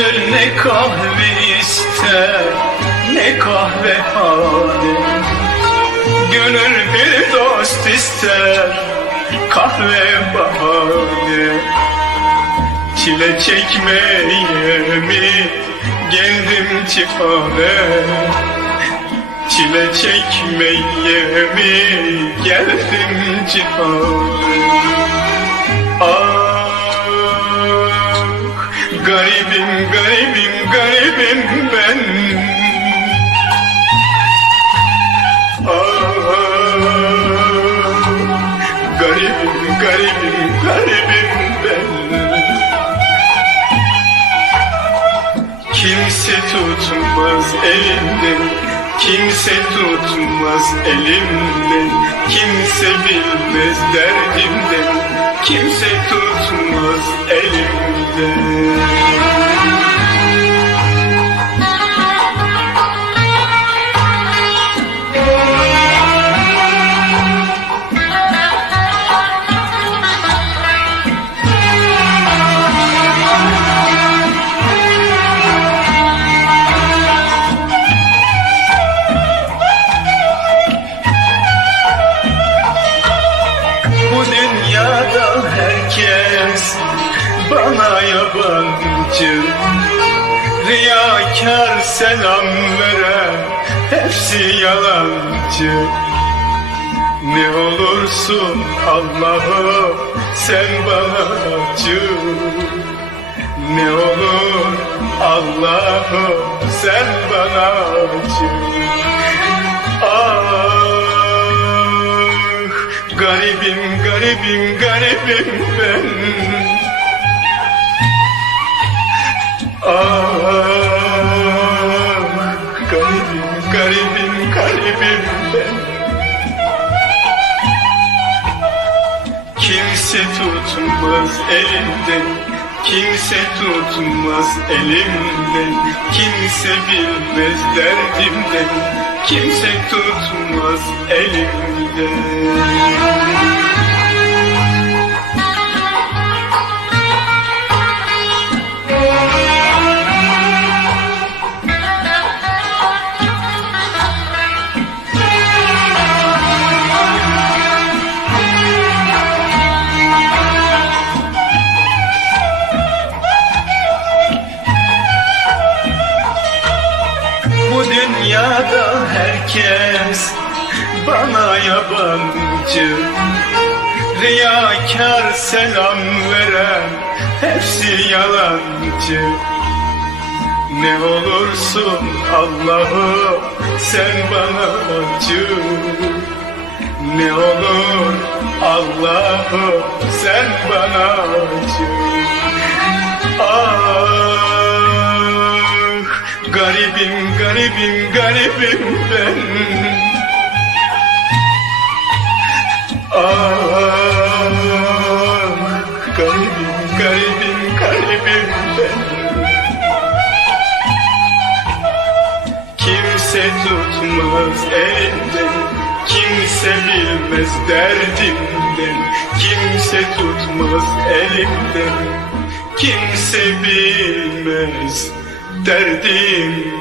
gönül ne kahve ister ne kahve hali. Gönül bir dost ister kahve bahane. Çile çekmeye mi geldim çifane. Çile çekmeye mi geldim cihane garibim garibim garibim ben. Ah garibim garibim garibim ben. Kimse tutmaz elimden Kimse tutmaz elimden Kimse bilmez derdimden Kimse tutmaz elimden bana yabancı Riyakar selam veren hepsi yalancı. Ne olursun Allah'ım sen bana acı. Ne olur Allah'ım sen bana acı. Ah garibim garibim garibim ben Ah garibim garibim garibim ben Kimse tutmaz elimden Kimse tutmaz elimden Kimse bilmez derdimden Kimse tutmaz elimden herkes bana yabancı. Riyakar selam veren hepsi yalancı. Ne olursun Allah'ım sen bana acı. Ne olur Allah'ım sen bana acı. Ah garibim garibim garibim ben. Ah garibim garibim garibim ben. Kimse tutmaz elimden Kimse bilmez derdimden Kimse tutmaz elimden Kimse bilmez derdimden